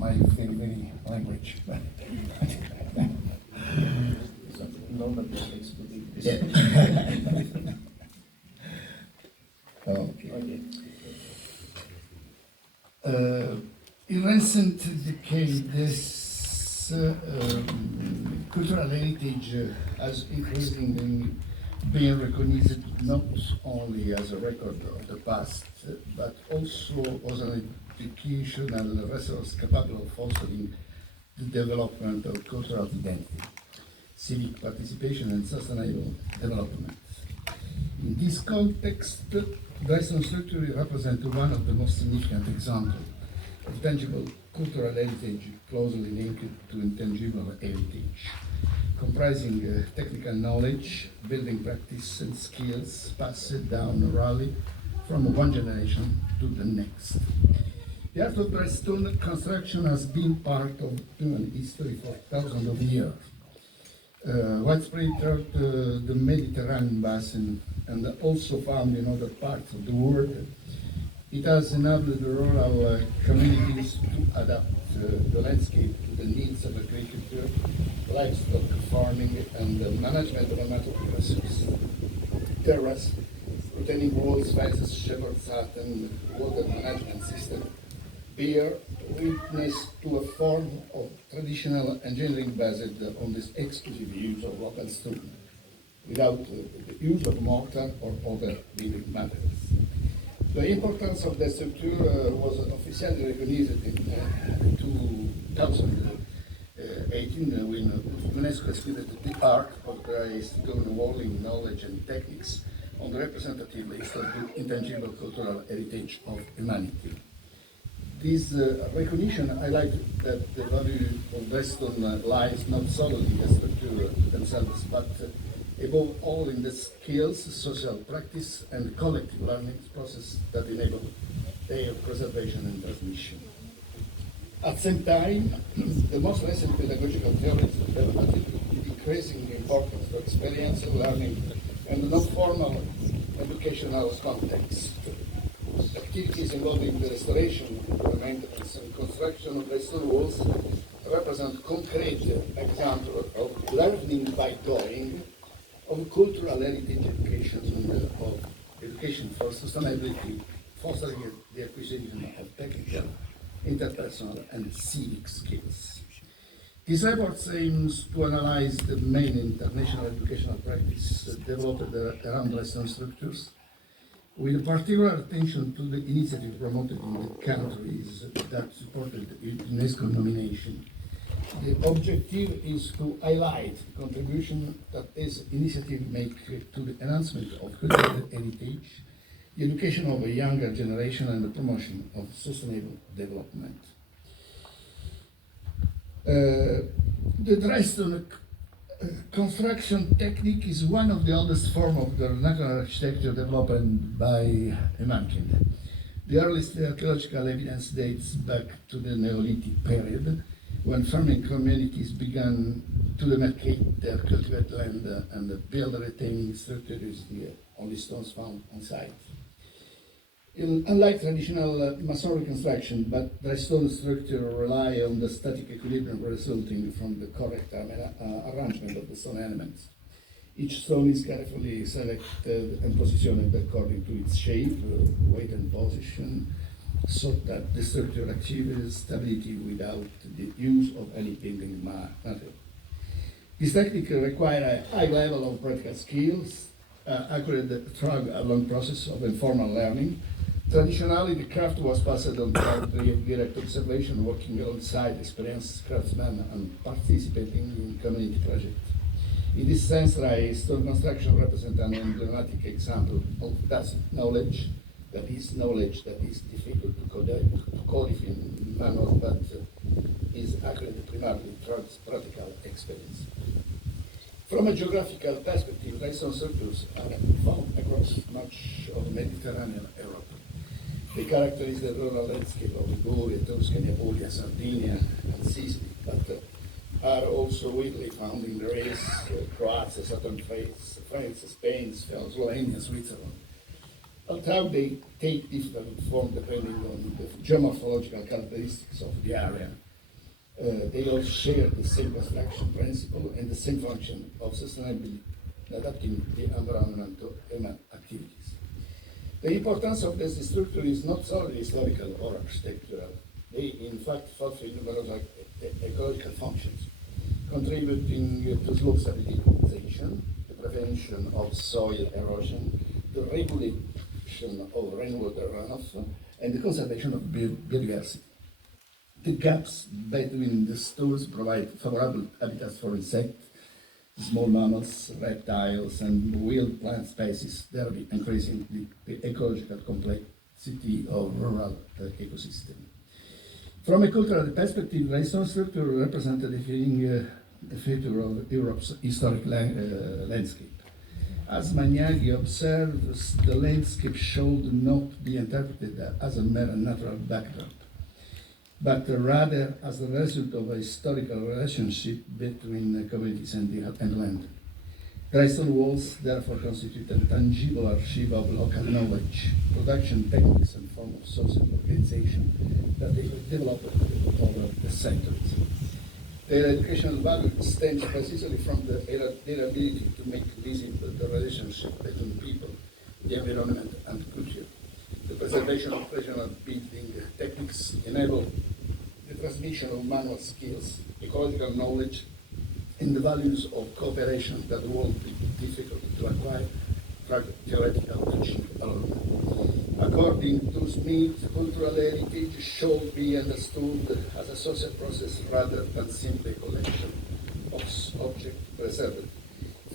my very language. Okay. In recent decades, cultural heritage has increasingly been recognized not only as a record of the past, but also as an educational resource capable of fostering the development of cultural identity, civic participation, and sustainable development. In this context, Dresden structure represents one of the most significant examples of tangible cultural heritage closely linked to intangible heritage, comprising technical knowledge, building practice, and skills passed down orally from one generation to the next. The art of Dresden construction has been part of human history for thousands of years. Widespread throughout the Mediterranean basin and also found in other parts of the world, it has enabled the rural communities to adapt the landscape to the needs of agriculture, livestock farming, and the management of a natural resources. Terrace, retaining walls, fences, shepherd's hut, and water management system bear witness to a form of traditional engineering based on this exclusive use of local stone, without the use of mortar or other building materials. The importance of the structure was officially recognized in 2018 when UNESCO established the art of dry stone walling knowledge and techniques on the representative list of the intangible cultural heritage of humanity. This recognition highlighted that the value of Dresden lies not solely in the structure themselves, but above all in the skills, social practice, and collective learning process that enable their preservation and transmission. At the same time, the most recent pedagogical theories developed with increasing importance to experiential learning and the non-formal educational context. Activities involving the restoration, maintenance, and construction of Dresden walls represent concrete examples of learning by doing, of cultural heritage education, and of education for sustainability, fostering the acquisition of technical, interpersonal, and civic skills. This report aims to analyze the main international educational practices developed around Dresden structures, with particular attention to the initiative promoted in the countries that supported the UNESCO nomination. The objective is to highlight the contribution that this initiative makes to the enhancement of cultural heritage, the education of a younger generation, and the promotion of sustainable development. The Dresden construction technique is one of the oldest forms of vernacular architecture developed by humankind. The earliest archaeological evidence dates back to the Neolithic period, when farming communities began to demarcate their cultivated land and build retaining structures, the only stones found on site. Unlike traditional masonry construction, but Dresden structure rely on the static equilibrium resulting from the correct arrangement of the stone elements. Each stone is carefully selected and positioned according to its shape, weight, and position, so that the structure achieves stability without the use of any building material. This technique requires a high level of practical skills, accurate through a long process of informal learning. Traditionally, the craft was passed on through direct observation, working alongside experienced craftsmen and participating in community projects. In this sense, stone construction represents an emblematic example of that knowledge that is difficult to codify in manual, but is accurate primarily through practical experience. From a geographical perspective, Dresden structures are found across much of Mediterranean Europe. They characterize the rural landscape of Liguria, Tuscany, Apulia, Sardinia, and Sicily, but are also widely found in Greece, Croatia, southern France, Spain, Slovenia, Switzerland. Although they take different form depending on the geomorphological characteristics of the area, They all share the same construction principle and the same function of sustainability, adapting the environment to human activities. The importance of this structure is not solely historical or architectural. They, in fact, fulfill numerous ecological functions, contributing to slope stabilization, the prevention of soil erosion, the regulation of rainwater runoff, and the conservation of biodiversity. The gaps between the stores provide favorable habitats for insects, small mammals, reptiles, and wild plant species, thereby increasing the ecological complexity of rural ecosystem. From a cultural perspective, the stone structure represents a defining feature of Europe's historic landscape. As Magnaghi observes, the landscape should not be interpreted as a mere natural backdrop, but rather as the result of a historical relationship between communities and land. Dry stone walls therefore constitute a tangible archive of local knowledge, production techniques, and form of social organization that they developed over the centuries. Their educational value stems precisely from their ability to make visible the relationship between people, the environment, and culture. The preservation of traditional building techniques enable the transmission of manual skills, ecological knowledge, and the values of cooperation that would be difficult to acquire through theoretical teaching alone. According to Smith, cultural heritage should be understood as a social process rather than simply a collection of objects preserved.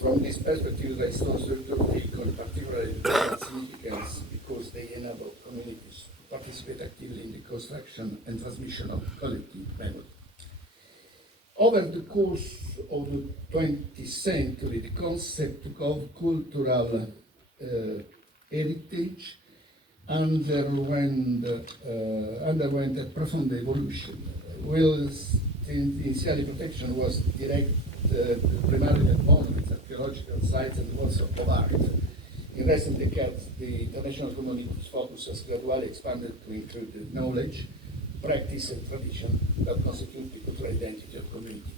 From this perspective, the stone structure take on particular significance because they enable communities to participate actively in the construction and transmission of collective memory. Over the course of the 20th century, the concept of cultural heritage underwent a profound evolution. Whilst initial protection was directed primarily at monuments, archaeological sites, and also of art, in recent decades, the international community's focus has gradually expanded to include the knowledge, practice, and tradition that constitute the cultural identity of community.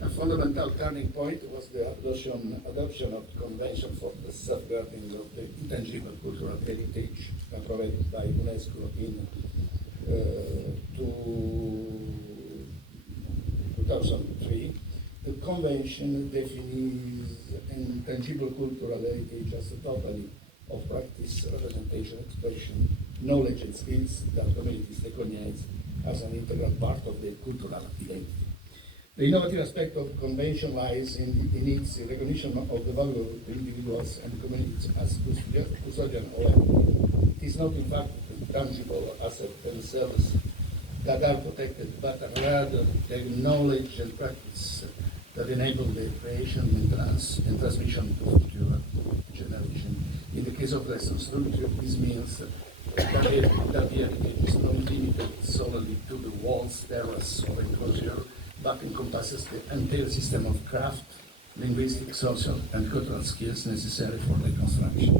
A fundamental turning point was the adoption of the Convention for the Safeguarding of the Intangible Cultural Heritage provided by UNESCO in 2003. The Convention defines intangible cultural heritage as a totality of practice, representation, expression, knowledge, and skills that communities recognize as an integral part of their cultural identity. The innovative aspect of the Convention lies in its recognition of the value of the individuals and communities as custodian of heritage. It is not in fact tangible assets themselves that are protected, but rather the knowledge and practice that enable the creation, maintenance, and transmission to future generation. In the case of the stone structure, this means that the heritage is not limited solely to the walls, terrace, or enclosure, but encompasses the entire system of craft, linguistic, social, and cultural skills necessary for the construction.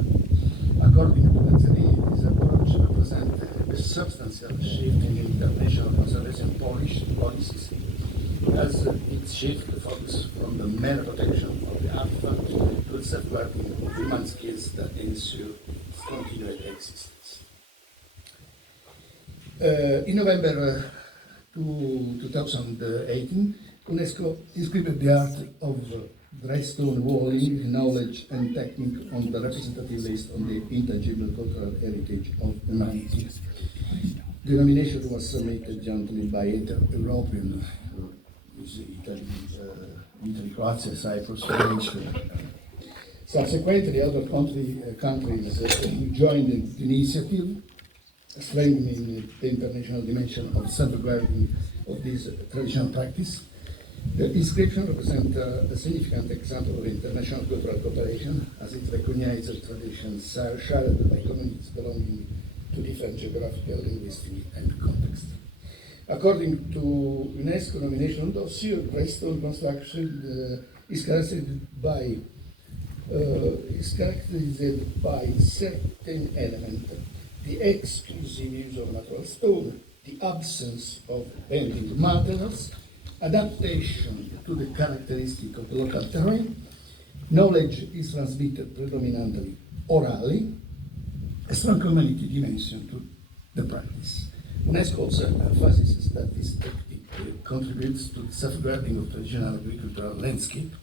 According to ΑΝΘΗ, this approach represents a substantial shift in international conservation policies, as it shifts the focus from the mere protection of the artifact to the safeguarding of human skills that ensure its continued existence. In November 2018, UNESCO inscribed the art of dry stone walling, knowledge, and technique on the representative list on the intangible cultural heritage of humanity. The nomination was submitted jointly by Inter-European, Italy, Croatia, Cyprus, Croatia. Subsequently, other countries joined the initiative, strengthening the international dimension of salvaguarding of this traditional practice. The inscription represents a significant example of international cultural cooperation, as it recognizes traditions shared by communities belonging to different geographical, linguistic, and contexts. According to UNESCO nomination dossier, dry stone construction is characterized by certain elements: the exclusive use of natural stone, the absence of building materials, adaptation to the characteristic of the local terrain, knowledge is transmitted predominantly orally, a strong community dimension to the practice. UNESCO also emphasizes that this technique contributes to the safeguarding of traditional agricultural landscape,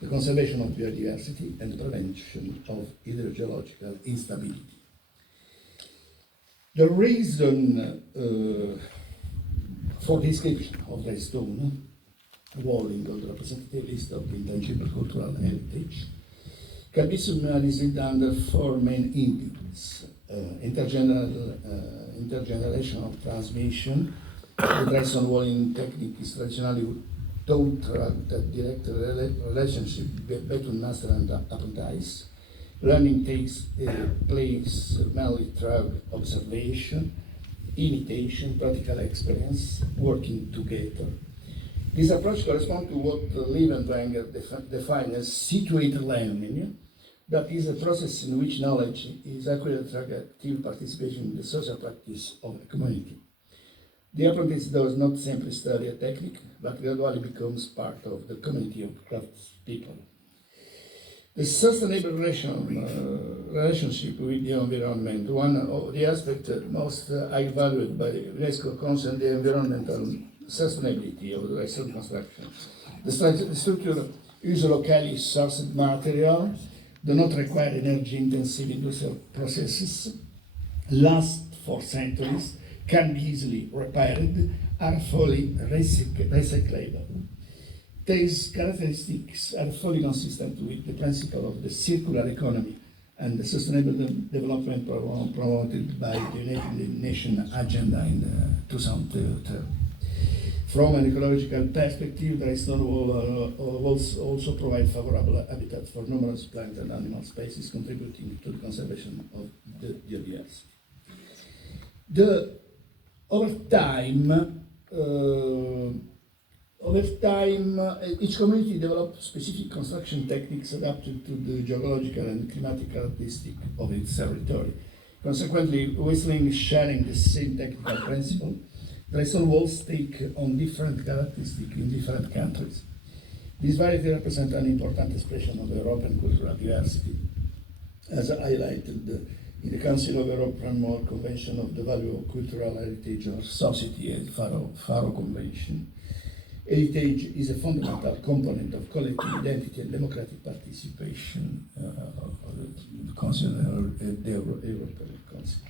the conservation of biodiversity, and the prevention of hydrogeological instability. The reason for the description of the stone walling on the representative list of the intangible cultural heritage can be summarized under four main inputs: intergenerational transmission. The dry stone walling technique is traditionally thought to have a direct relationship between master and apprentice. Learning takes place mainly through observation, imitation, practical experience, working together. This approach corresponds to what Levenwenger defined as situated learning, that is a process in which knowledge is acquired through active participation in the social practice of a community. The apprentice does not simply study a technique, but gradually becomes part of the community of craftspeople. The sustainable relationship with the environment, one of the aspects most highly valued by UNESCO, concerns the environmental sustainability of the restaurant construction. The structure uses locally sourced material, do not require energy-intensive industrial processes, last for centuries, can be easily repaired, are fully recyclable. These characteristics are fully consistent with the principle of the circular economy and the sustainable development promoted by the United Nations Agenda in 2030. From an ecological perspective, the stone walls also provide favorable habitat for numerous plant and animal species, contributing to the conservation of the biodiversity. Over time, each community developed specific construction techniques adapted to the geological and climatic characteristics of its territory. Consequently, whistling sharing the same technical principle, the stone walls take on different characteristics in different countries. This variety represents an important expression of European cultural diversity, as highlighted in the Council of Europe Framework Convention of the Value of Cultural Heritage or Society and Faro Convention. Heritage is a fundamental component of collective identity and democratic participation of the Council of the European Council.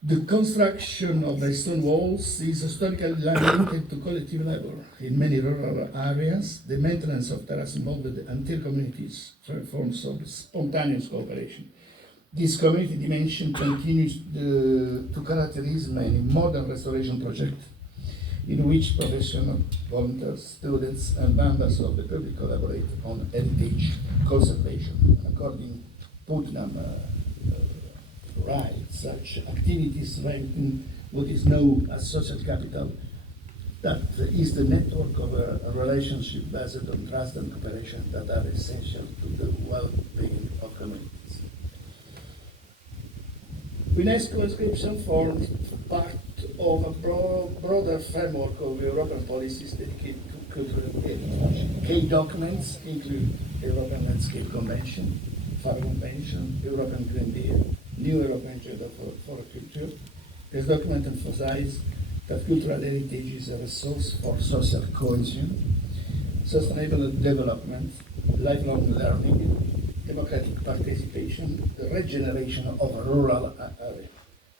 The construction of the stone walls is historically linked to collective labor. In many rural areas, the maintenance of terrace involved entire communities through forms of spontaneous cooperation. This community dimension continues to characterize many modern restoration projects in which professional, volunteers, students, and members of the public collaborate on heritage conservation. According to Putnam Wright, such activities strengthen what is known as social capital, that is the network of a relationship based on trust and cooperation that are essential to the well-being of communities. UNESCO inscription forms part of a broader framework of European policies dedicated to cultural heritage. Key documents include European Landscape Convention, Faro Convention, European Green Deal, New European Agenda for Culture. This document emphasizes that cultural heritage is a resource for social cohesion, sustainable development, lifelong learning, democratic participation, the regeneration of rural areas.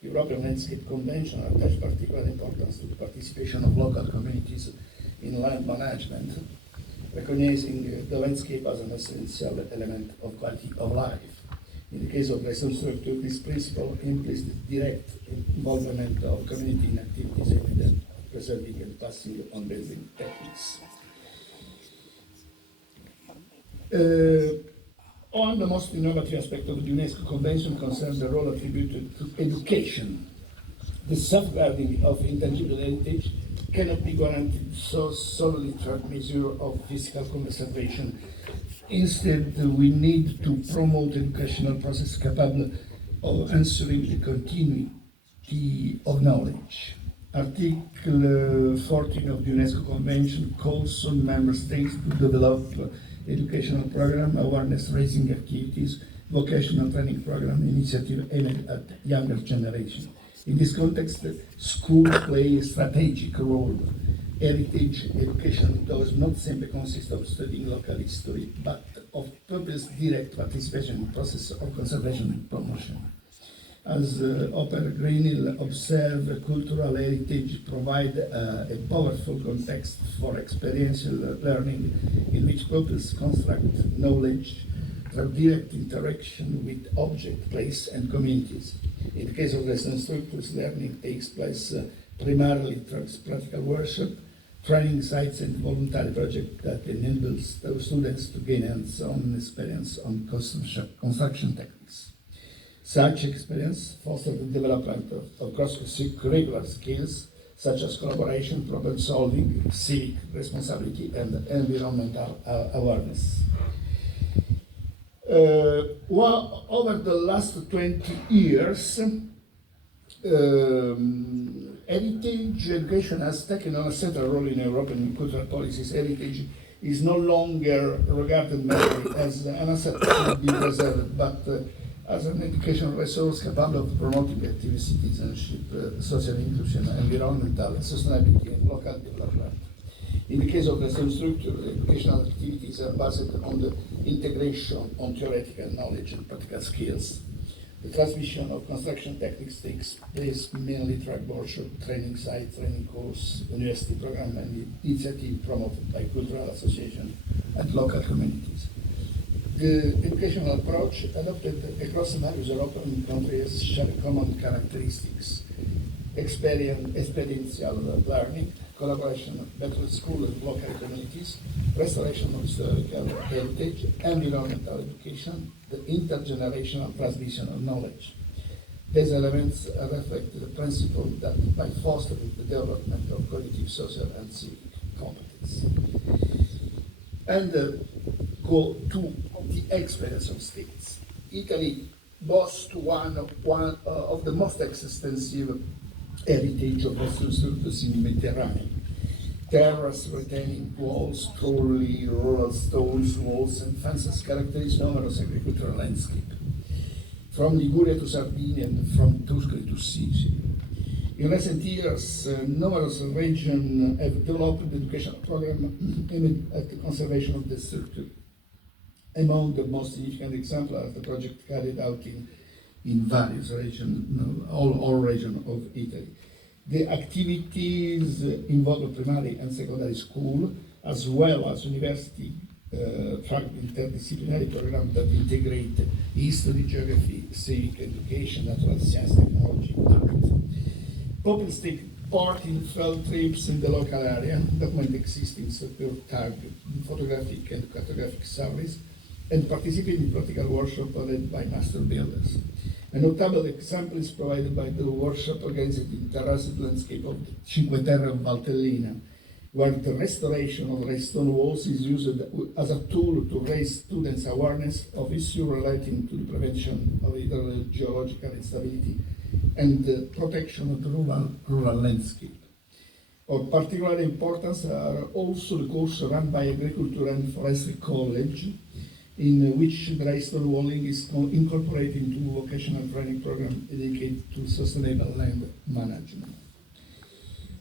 The European Landscape Convention attaches particular importance to the participation of local communities in land management, recognizing the landscape as an essential element of quality of life. In the case of resource structure, this principle implies the direct involvement of community in activities aimed at preserving and passing on building techniques. On the most innovative aspect of the UNESCO Convention concerns the role attributed to education. The safeguarding of intangible heritage cannot be guaranteed solely through measures of physical conservation. Instead, we need to promote educational process capable of ensuring the continuity of knowledge. Article 14 of the UNESCO Convention calls on member states to develop educational program, awareness-raising activities, vocational training program, initiative aimed at younger generation. In this context, schools play a strategic role. Heritage education does not simply consist of studying local history, but of purpose direct participation in the process of conservation and promotion. As Oper Greenhill observed, cultural heritage provide a powerful context for experiential learning in which pupils construct knowledge through direct interaction with object, place, and communities. In the case of lesson structures, learning takes place primarily through practical workshop, training sites, and voluntary projects that enables those students to gain hands-on experience on construction techniques. Such experience fosters the development of cross-curricular skills such as collaboration, problem solving, civic responsibility, and environmental awareness. Over the last 20 years, heritage education has taken on a central role in European cultural policies. Heritage is no longer regarded merely as an asset to be preserved, but as an educational resource capable of promoting active citizenship, social inclusion, environmental sustainability, and local development. In the case of lesson structure, educational activities are based on the integration of theoretical knowledge and practical skills. The transmission of construction techniques takes place mainly through workshop, training site, training course, university program, and initiative promoted by cultural associations and local communities. The educational approach adopted across various European countries share common characteristics: experiential learning, collaboration between school and local communities, restoration of historical heritage, environmental education, the intergenerational transmission of knowledge. These elements reflect the principle that by fostering the development of cognitive, social, and civic competence. And go to the experience of states. Italy boasts one of the most extensive heritage of Western structures in the Mediterranean. Terrace retaining walls, truly rural stones, walls, and fences characterize numerous agricultural landscapes, from Liguria to Sardinia and from Tuscany to Sicily. In recent years, numerous regions have developed educational programs aimed at the conservation of the structure. Among the most significant examples are the project carried out in various regions, all regions of Italy. The activities involve primary and secondary school, as well as university track interdisciplinary programs that integrate history, geography, civic education, natural science, technology, art. Pupils take part in field trips in the local area, document existing secure tag, photographic and cartographic surveys, and participate in practical workshops led by master builders. A notable example is provided by the workshop organized in the terraced landscape of Cinque Terre of Valtellina, where the restoration of raised stone walls is used as a tool to raise students' awareness of issues relating to the prevention of hydrogeological instability and the protection of the rural landscape. Of particular importance are also the courses run by Agriculture and Forestry College, in which dry stone walling is incorporated into a vocational training program dedicated to sustainable land management.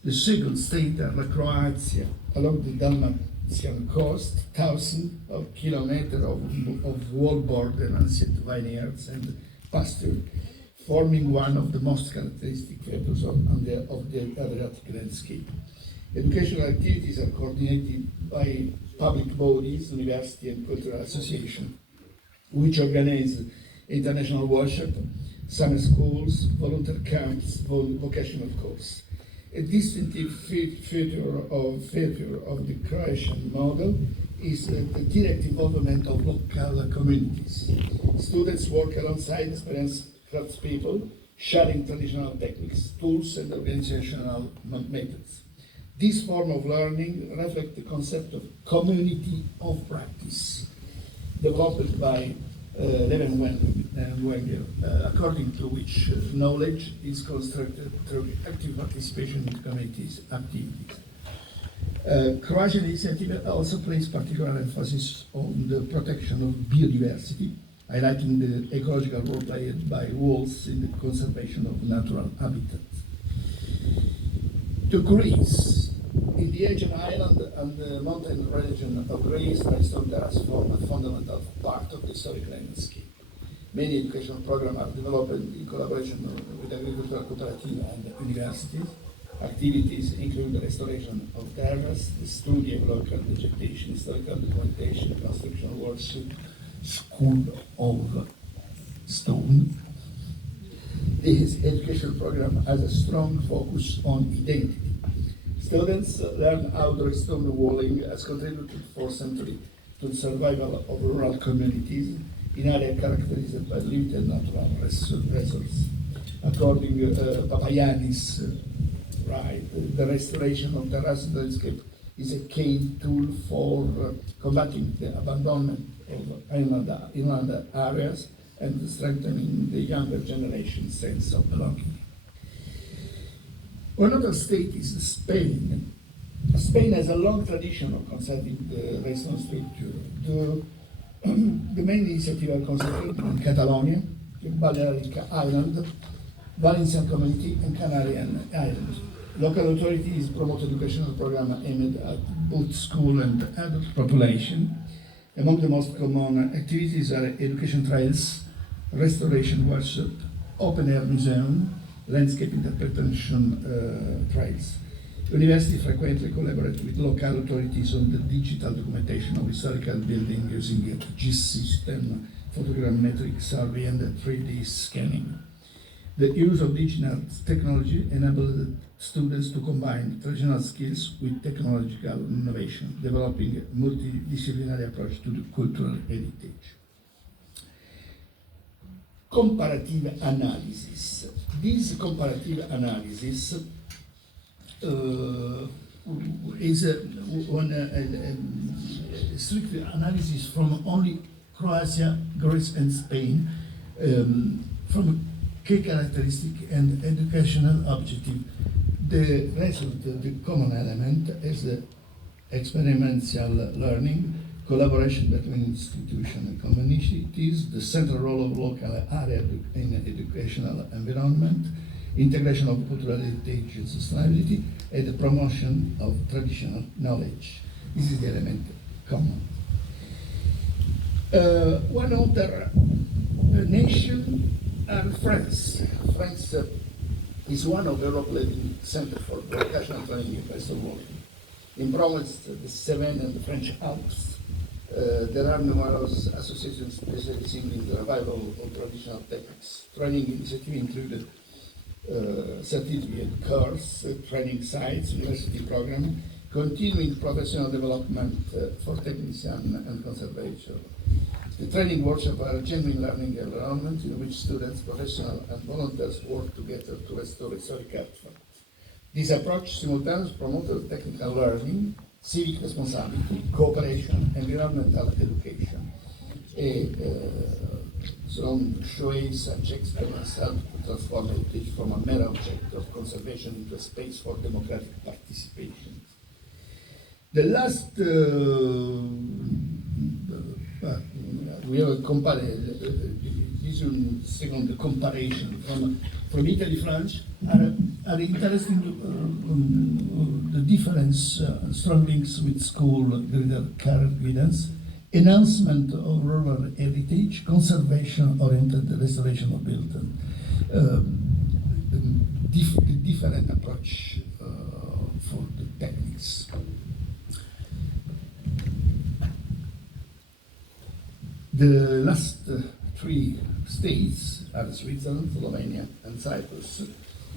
The second state are Croatia, along the Dalmatian coast, thousands of kilometers of wall-bordered ancient vineyards and pasture, forming one of the most characteristic features of the Adriatic landscape. Educational activities are coordinated by public bodies, university and cultural associations, which organize international workshop, summer schools, volunteer camps, vocational courses. A distinctive feature of the Croatian model is the direct involvement of local communities. Students work alongside experienced craftspeople, sharing traditional techniques, tools, and organizational methods. This form of learning reflects the concept of community of practice, developed by Wenger, according to which knowledge is constructed through active participation in communities' activities. Croatian initiative also places particular emphasis on the protection of biodiversity, highlighting the ecological role played by wolves in the conservation of natural habitats. To Greece, in the Aegean island and the mountain region of Greece, limestone terraces form a fundamental part of the historic landscape. Many educational programs are developed in collaboration with agricultural cooperatives and universities. Activities include the restoration of terraces, the study of local vegetation, historical documentation, construction workshop, school of stone. This educational program has a strong focus on identity. Students learn how the stone walling has contributed for centuries to the survival of rural communities in areas characterized by limited natural resources. According to Papagiannis, the restoration of the terrace landscape is a key tool for combating the abandonment of inland areas and strengthening the younger generation's sense of belonging. Another state is Spain. Spain has a long tradition of conserving the restaurant structure. The main initiatives are concentrated in Catalonia, the Balearic Island, Valencian Community, and Canarian Islands. Local authorities promote educational programs aimed at both school and adult population. Among the most common activities are education trails, restoration workshop, open-air museum, landscape interpretation trails. Universities frequently collaborate with local authorities on the digital documentation of historical buildings using a GIS system, photogrammetric survey, and 3D scanning. The use of digital technology enables students to combine traditional skills with technological innovation, developing a multidisciplinary approach to the cultural heritage. Comparative analysis. This comparative analysis is strict analysis from only Croatia, Greece, and Spain, from key characteristic and educational objective. The result, the common element, is the experiential learning, collaboration between institutions and communities, the central role of local area in educational environment, integration of cultural heritage and sustainability, and the promotion of traditional knowledge. This is the element common. One other nation are France. France is one of Europe's leading centers for vocational training in the rest of the world. In Provence, the Cevennes and the French Alps, there are numerous associations specializing in the revival of traditional techniques. Training initiatives included certificate course, training sites, university program, continuing professional development for technicians and conservators. The training workshops are a genuine learning environment in which students, professionals, and volunteers work together to restore historic artifacts. This approach simultaneously promotes technical learning, civic responsibility, cooperation, environmental education. Selon Chouet, such experience helped to transform heritage from a mere object of conservation into a space for democratic participation. The last, we have a comparison, second comparison from Italy, France, are interesting the difference, strong links with school, greater career guidance, enhancement of rural heritage, conservation-oriented restoration of building, different approach for the techniques. The last three states are Switzerland, Slovenia, and Cyprus,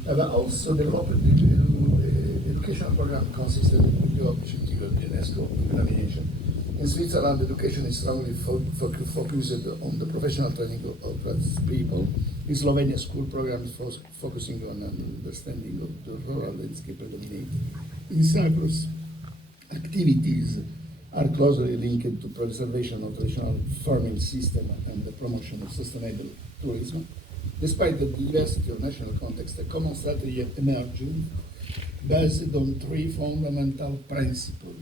have also developed educational program consistent with the objective of UNESCO examination. In Switzerland, education is strongly focused on the professional training of people. In Slovenia, school program is focusing on an understanding of the rural landscape predominating. In Cyprus, activities are closely linked to preservation of traditional farming system and the promotion of sustainable tourism. Despite the diversity of national context, a common strategy emerging based on three fundamental principles: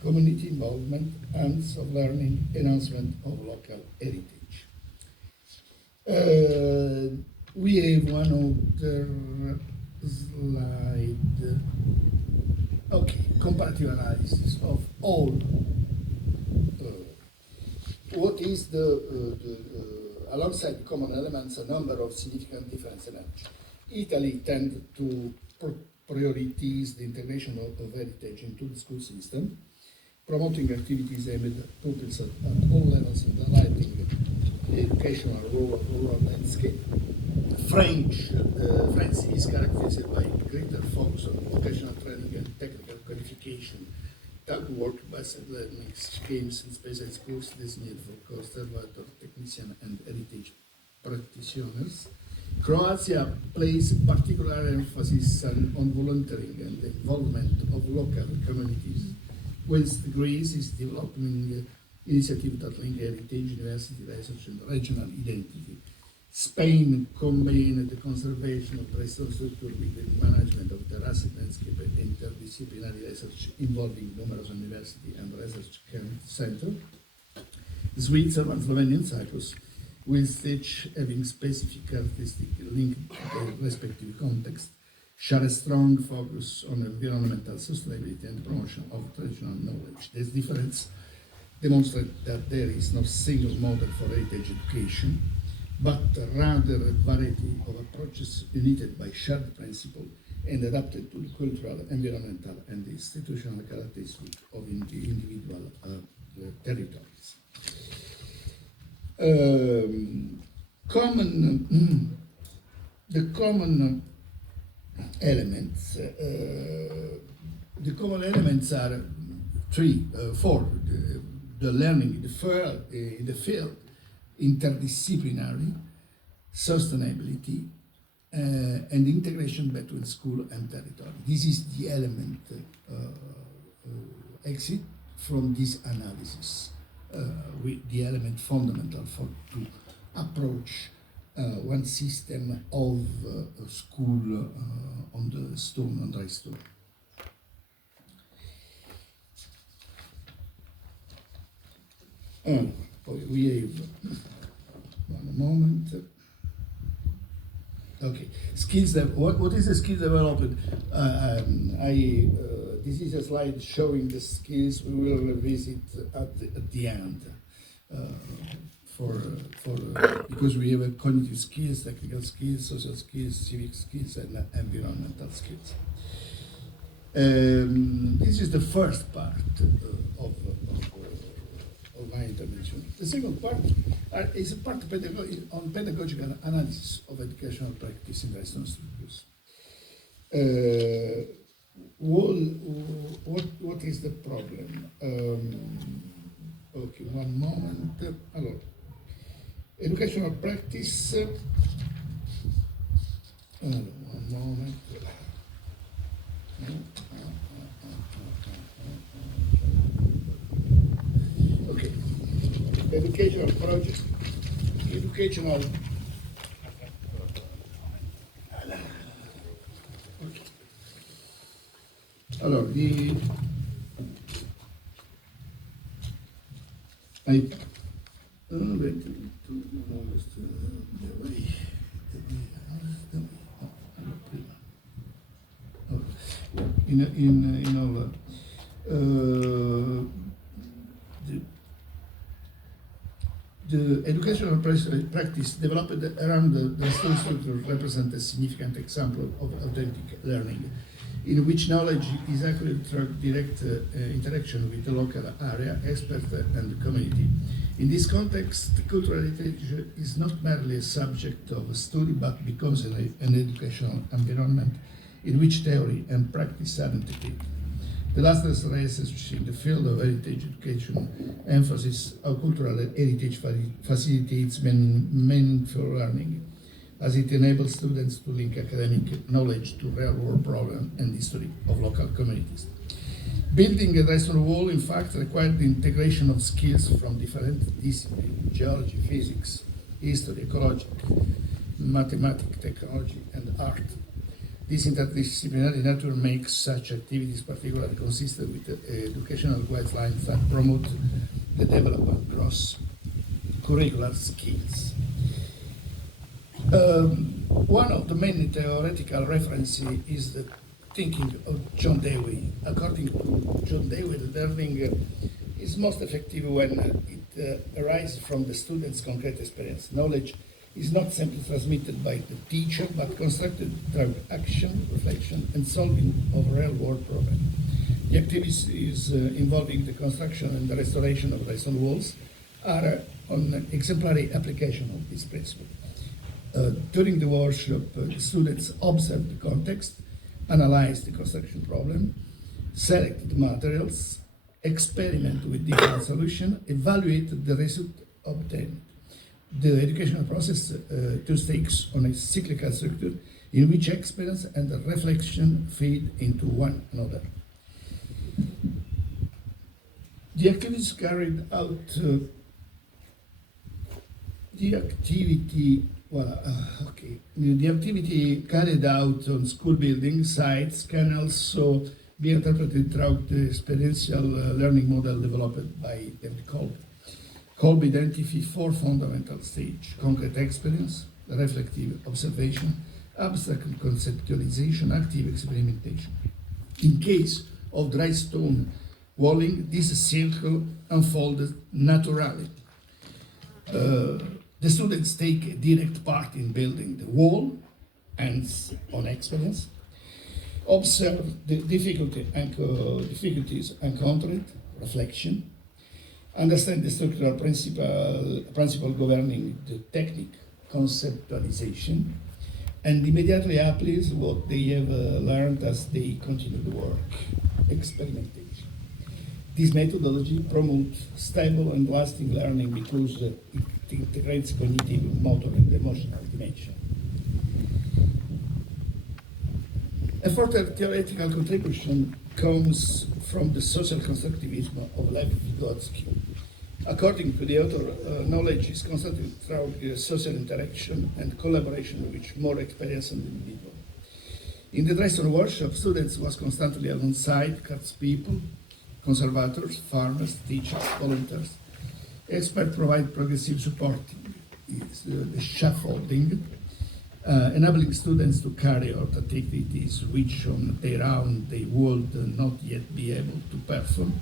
community involvement, hands of learning, enhancement of local heritage. We have one other slide. Okay, comparative analysis of all. What is alongside the common elements, a number of significant differences emerge. Italy tends to prioritize the integration of heritage into the school system, promoting activities aimed at pupils at all levels in highlighting educational rural landscape. France is characterized by greater focus on vocational training and technical qualification, that work-based learning schemes in special schools designated for conservator, technician, and heritage practitioners. Croatia places particular emphasis on volunteering and the involvement of local communities, whilst Greece is developing initiatives that link heritage, university research, and regional identity. Spain combined the conservation of prehistoric structure with the management of terraced landscape and interdisciplinary research involving numerous universities and research centers. Switzerland, Slovenia, and Cyprus, with each having specific characteristics linked to their respective context, share a strong focus on environmental sustainability and promotion of traditional knowledge. This difference demonstrates that there is no single model for heritage education, but rather a variety of approaches united by shared principles and adapted to the cultural, environmental, and institutional characteristics of individual territories. The common elements are four: the learning in the field, interdisciplinary, sustainability, and integration between school and territory. This is the element exit from this analysis, with the element fundamental to approach one system of school on dry stone. We have one moment. Okay, skills. What is the skills development? This is a slide showing the skills we will revisit at the end. Because we have cognitive skills, technical skills, social skills, civic skills, and environmental skills. This is the first part of my intervention. The second part is a part on pedagogical analysis of educational practice in Western structures. What is the problem? Okay, one moment. Allora, educational practice. One moment. Okay. Educational project. Educational. Okay. Allora, the educational practice developed around the school structure represents a significant example of authentic learning, in which knowledge is acquired through direct interaction with the local area, expert, and the community. In this context, cultural heritage is not merely a subject of study, but becomes an educational environment in which theory and practice are integrated. The last research in the field of heritage education emphasizes how cultural heritage facilitates meaningful learning, as it enables students to link academic knowledge to real-world problems and history of local communities. Building a restaurant wall, in fact, required the integration of skills from different disciplines: geology, physics, history, ecology, mathematics, technology, and art. This interdisciplinary nature makes such activities particularly consistent with educational guidelines that promote the development of cross-curricular skills. One of the main theoretical references is the thinking of John Dewey. According to John Dewey, learning is most effective when it arises from the student's concrete experience. Knowledge is not simply transmitted by the teacher, but constructed through action, reflection, and solving of real-world problems. The activities involving the construction and the restoration of restaurant walls are an exemplary application of this principle. During the workshop, the students observe the context, analyze the construction problem, select the materials, experiment with different solutions, evaluate the result obtained. The educational process takes on a cyclical structure in which experience and reflection feed into one another. The activities carried out, the activity carried out on school building sites can also be interpreted throughout the experiential learning model developed by David Kolb. Kolb identified four fundamental stages: concrete experience, reflective observation, abstract conceptualization, active experimentation. In case of dry stone walling, this circle unfolded naturally. The students take a direct part in building the wall, and on experience, observe the difficulties encountered, reflection, understand the structural principle governing the technique, conceptualization, and immediately applies what they have learned as they continue the work, experimentation. This methodology promotes stable and lasting learning because it integrates cognitive, motor, and emotional dimension. A further theoretical contribution comes from the social constructivism of Lev Vygotsky. According to the author, knowledge is constructed through social interaction and collaboration with more experienced individuals. In the Dresden workshop, students was constantly alongside craftspeople, conservators, farmers, teachers, volunteers. Experts provide progressive support, the scaffolding, enabling students to carry out activities which on their own they would not yet be able to perform.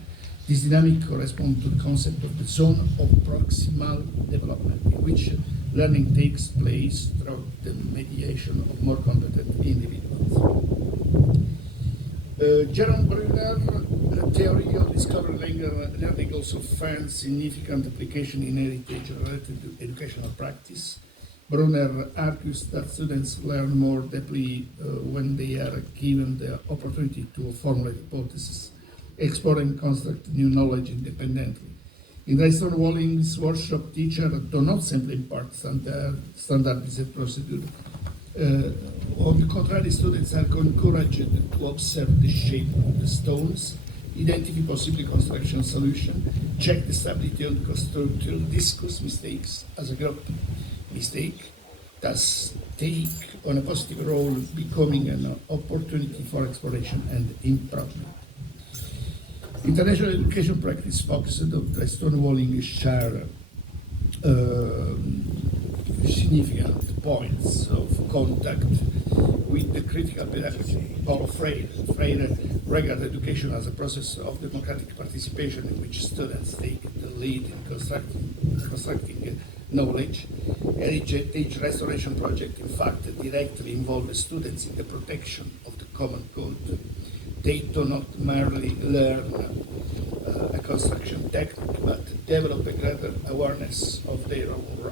This dynamic corresponds to the concept of the zone of proximal development, in which learning takes place through the mediation of more competent individuals. Jerome Brunner, theory of discovery learning also finds significant application in heritage-related educational practice. Brunner argues that students learn more deeply when they are given the opportunity to formulate hypotheses, explore and construct new knowledge independently. In Dresden Walling's workshop, teachers do not simply impart standardized procedure. On the contrary, students are encouraged to observe the shape of the stones, identify possible construction solutions, check the stability of the structure, discuss mistakes as a group. Mistake, thus take on a positive role, becoming an opportunity for exploration and improvement. International education practice focused on the stonewalling share significant points of contact with the critical pedagogy. Paulo Freire regarded education as a process of democratic participation in which students take the lead in constructing knowledge. Heritage restoration project, in fact, directly involve the students in the protection of the common good. They do not merely learn a construction technique, but develop a greater awareness of their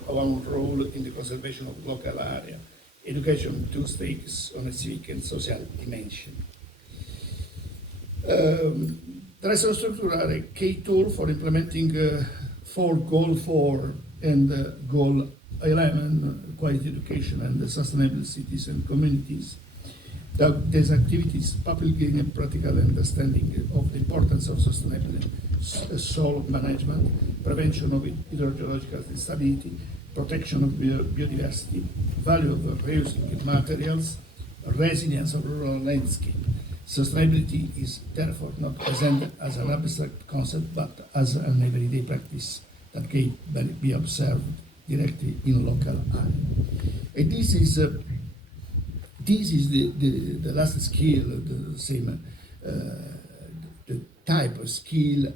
own role in the conservation of the local area. Education too takes on a civic and social dimension. The restaurant structure are a key tool for implementing for Goal 4 and Goal 11, quality education and sustainable cities and communities. These activities publicly and practical understanding of the importance of sustainable soil management, prevention of hydrogeological instability, protection of biodiversity, value of reusing materials, resilience of rural landscape. Sustainability is therefore not presented as an abstract concept, but as an everyday practice that can be observed directly in local area. And this is the last skill, the same the type of skill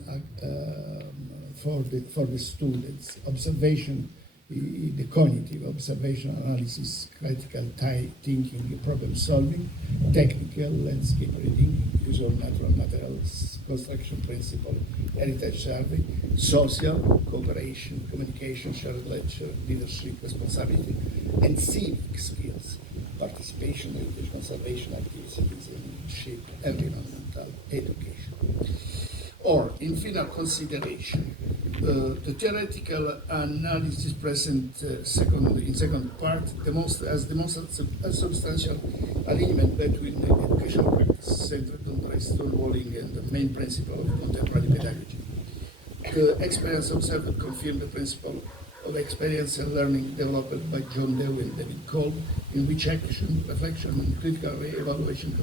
for the students: observation, the cognitive observation, analysis, critical thinking, problem solving, technical landscape reading, use of natural materials, construction principle, heritage survey, social cooperation, communication, shared lecture, leadership, responsibility, and civic skills: participation, heritage conservation activities, and shape environmental education. Or, in final consideration, the theoretical analysis present in second part demonstrates a substantial alignment between the educational practice centered on stonewalling and the main principle of contemporary pedagogy. The experience observed confirmed the principle of experience and learning developed by John Dewey and David Kolb, in which action, reflection, and critical re-evaluation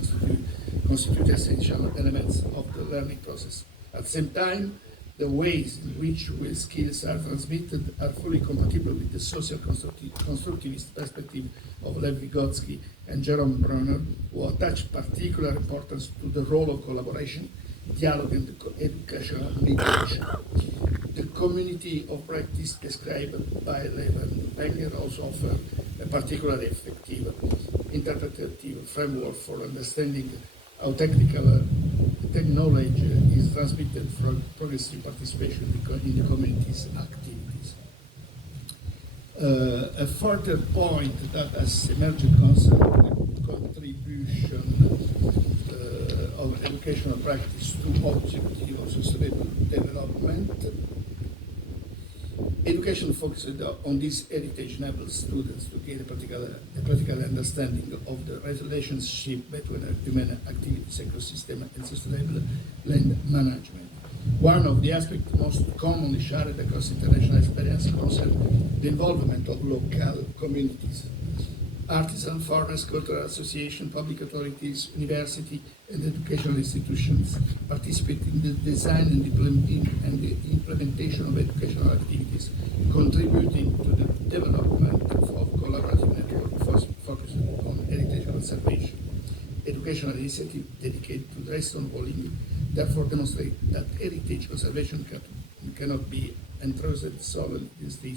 constitute essential elements of the learning process. At the same time, the ways in which skills are transmitted are fully compatible with the social constructivist perspective of Lev Vygotsky and Jerome Bruner, who attach particular importance to the role of collaboration, dialogue, and educational mediation. The community of practice described by Lev and Wenger also offer a particularly effective interpretative framework for understanding how knowledge is transmitted from progressive participation in the community's activities. A further point that has emerged concerns the contribution of educational practice to objective of sustainable development. Education focused on this heritage enables students to gain a practical understanding of the relationship between human activities, ecosystem, and sustainable land management. One of the aspects most commonly shared across international experience concerns the involvement of local communities. Artisan, farmers, cultural associations, public authorities, university, and educational institutions participate in the design and the implementation of educational activities, contributing to the development of collaborative networks focused on heritage conservation. Educational initiatives dedicated to the stonewalling therefore demonstrate that heritage conservation cannot be entrusted solely in the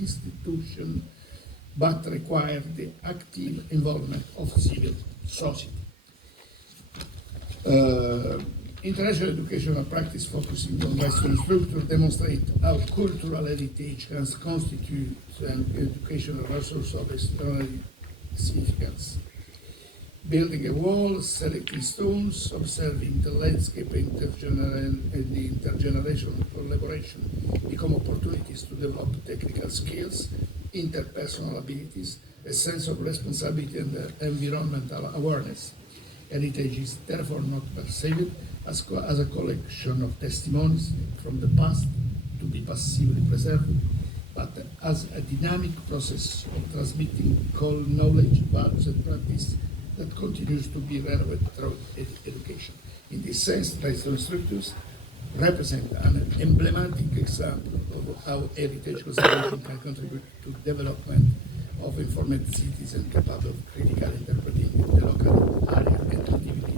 institution, but require the active involvement of civil society. International educational practice focusing on Western structure demonstrate how cultural heritage can constitute an educational resource of extraordinary significance. Building a wall, selecting stones, observing the landscape and the intergenerational collaboration become opportunities to develop technical skills, interpersonal abilities, a sense of responsibility, and environmental awareness. Heritage is therefore not perceived as a collection of testimonies from the past to be passively preserved, but as a dynamic process of transmitting knowledge, values, and practice that continues to be relevant throughout education. In this sense, traditional structures represent an emblematic example of how heritage conservation can contribute to development of informed citizens capable of critically interpreting the local area and activity,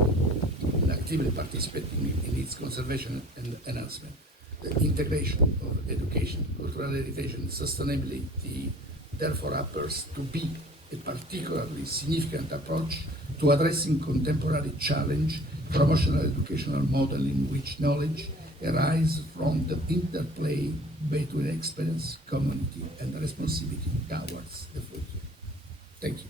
and actively participating in its conservation and enhancement. The integration of education, cultural heritage, and sustainability therefore appears to be a particularly significant approach to addressing contemporary challenge, promotional educational model in which knowledge arises from the interplay between experience, community, and responsibility towards the future. Thank you.